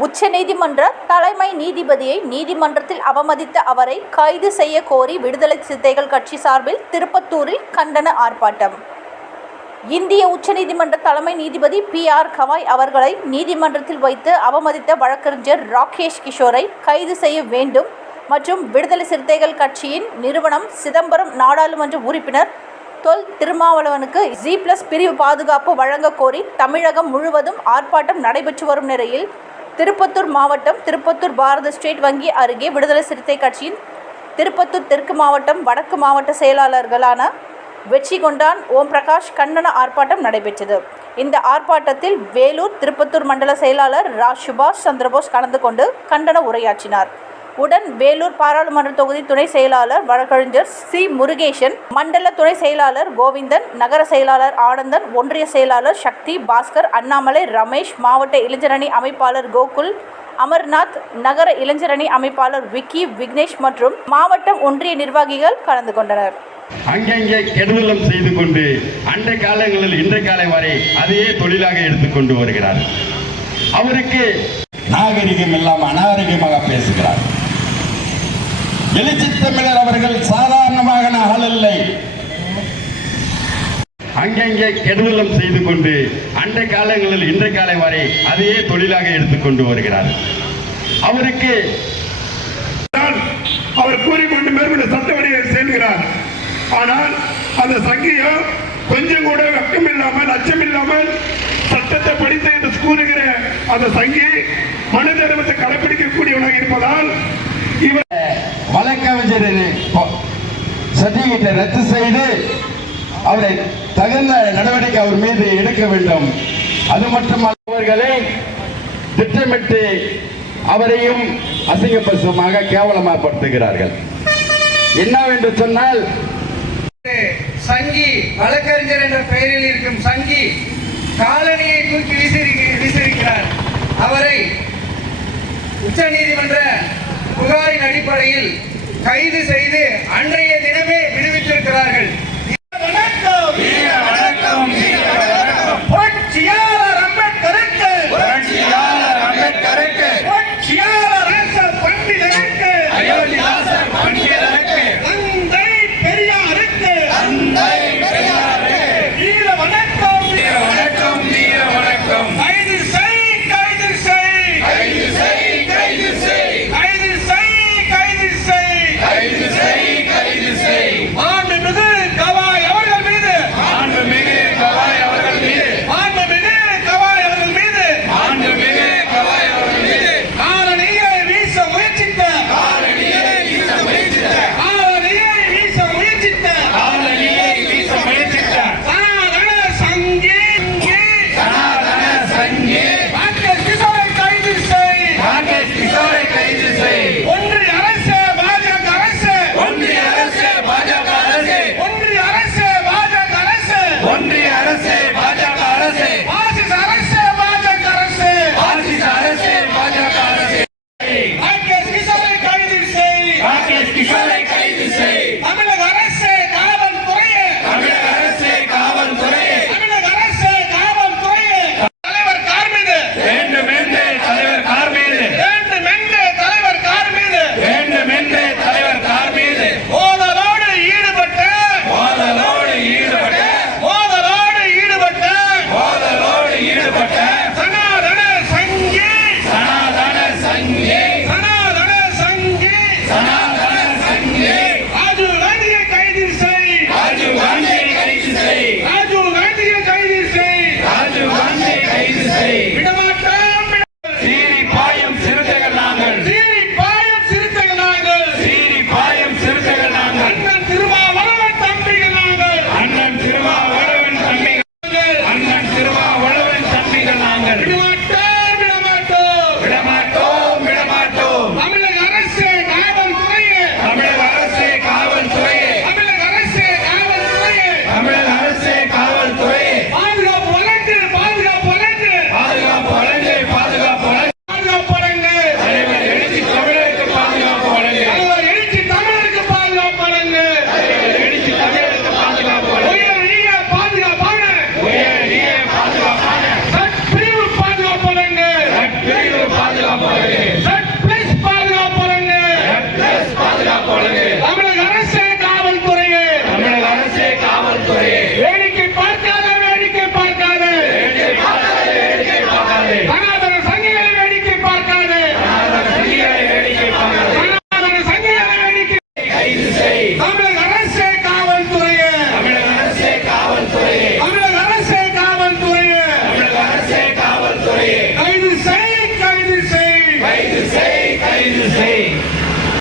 உச்ச நீதிமன்ற தலைமை நீதிபதியை நீதிமன்றத்தில் அவமதித்த அவரை கைது செய்ய கோரி விடுதலை சிறுத்தைகள் கட்சி சார்பில் திருப்பத்தூரில் கண்டன ஆர்ப்பாட்டம். இந்திய உச்சநீதிமன்ற தலைமை நீதிபதி பி. ஆர். கவாய் அவர்களை நீதிமன்றத்தில் வைத்து அவமதித்த வழக்கறிஞர் ராகேஷ் கிஷோரை கைது செய்ய வேண்டும் மற்றும் விடுதலை சிறுத்தைகள் கட்சியின் நிறுவனம் சிதம்பரம் நாடாளுமன்ற உறுப்பினர் தொல். திருமாவளவனுக்கு ஜி பிளஸ் பிரிவு பாதுகாப்பு வழங்க கோரி தமிழகம் முழுவதும் ஆர்ப்பாட்டம் நடைபெற்று வரும் நிலையில் திருப்பத்தூர் மாவட்டம் திருப்பத்தூர் பாரத ஸ்டேட் வங்கி அருகே விடுதலை சிறுத்தை கட்சியின் திருப்பத்தூர் தெற்கு மாவட்டம் வடக்கு மாவட்ட செயலாளர்களான வெற்றி கொண்டான் ஓம் பிரகாஷ் கண்டன ஆர்ப்பாட்டம் நடைபெற்றது. இந்த ஆர்ப்பாட்டத்தில் வேலூர் திருப்பத்தூர் மண்டல செயலாளர் ரா. சுபாஷ் சந்திரபோஸ் கலந்து கொண்டு கண்டன உரையாற்றினார். உடன் வேலூர் பாராளுமன்ற தொகுதி துணை செயலாளர் வழக்கறிஞர் சி. முருகேசன் மண்டல துணை செயலாளர் கோவிந்தன் நகர செயலாளர் ஆனந்தன் ஒன்றிய செயலாளர் சக்தி பாஸ்கர் அண்ணாமலை ரமேஷ் மாவட்ட இளைஞரணி அமைப்பாளர் கோகுல் அமர்நாத் நகர இளைஞரணி அமைப்பாளர் விக்கி விக்னேஷ் மற்றும் மாவட்டம் ஒன்றிய நிர்வாகிகள் கலந்து கொண்டனர். அங்கங்கே கெடுதலம் செய்து கொண்டு அண்டை காலங்களில் இன்றைய காலை வரை அதையே தொழிலாக எடுத்துக்கொண்டு வருகிறார். அவருக்கு நாகரிகம் இல்லாமல் அநாகரிகமாக பேசுகிறார். எழுச்சி தமிழர் அவர்கள் சாதாரணமாக ஆள் இல்லை. அங்கங்கே கெடுதலும் செய்து கொண்டு அண்டை காலங்களில் இன்றைய காலம் வரை அதையே தொழிலாக எடுத்துக்கொண்டு வருகிறார். அவருக்கு அவர் கூறிக்கொண்டு மேற்கொண்டு சட்ட வழியில் செல்கிறார் ஆனால் அந்த சங்கியோ கொஞ்சம் கூட வெக்கம் இல்லாமல் அச்சம் இல்லாமல் சட்டத்தை படித்து என்று கூறுகிற அந்த சங்கி மனு தர்மத்தை கடைபிடிக்கக்கூடியவனாக இருப்பதால் இவர் வழக்கறிஞரின் சர்டிபிகேட்டை ரத்து செய்து அவரை தகுந்த நடவடிக்கை அவர் மீது எடுக்க வேண்டும். அது மட்டுமல்ல அவர்களை திட்டமிட்டு அவரையும் அசிங்கப்பசமாக கேவலமாகப்படுத்துகிறார்கள். என்னவென்று சொன்னால் சங்கி வழக்கறிஞர் என்ற பெயரில் இருக்கும் சங்கி காலனியை தூக்கி வீசியிருக்க- வீசியிருக்கிறார். அவரை உச்சநீதிமன்ற புகாரின் அடிப்படையில் கைது செய்து அன்றைய தினமே விடுவித்திருக்கிறார்கள்.